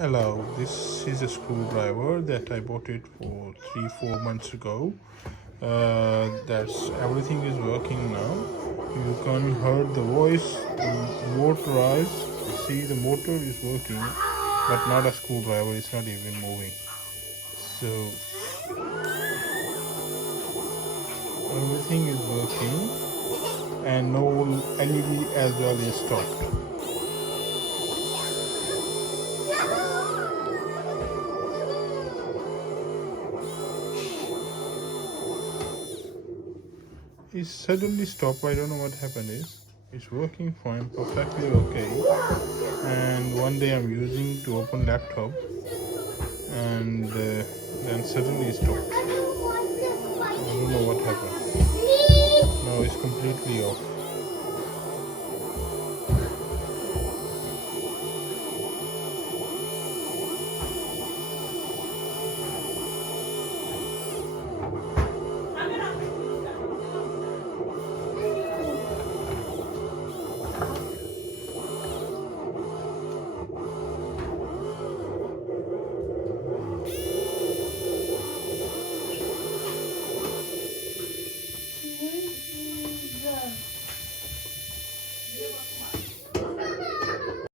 Hello, this is a screwdriver that I bought it for 3-4 months ago. That's everything is working now. You can hear the voice, the motorized. See, the motor is working, but not a screwdriver. It's not even moving. So everything is working, and no LED as well is stopped. It suddenly stopped. I don't know what happened is. It's working fine, perfectly okay. And one day I'm using to open laptop, and then suddenly it stopped. I don't know what happened. Now it's completely off.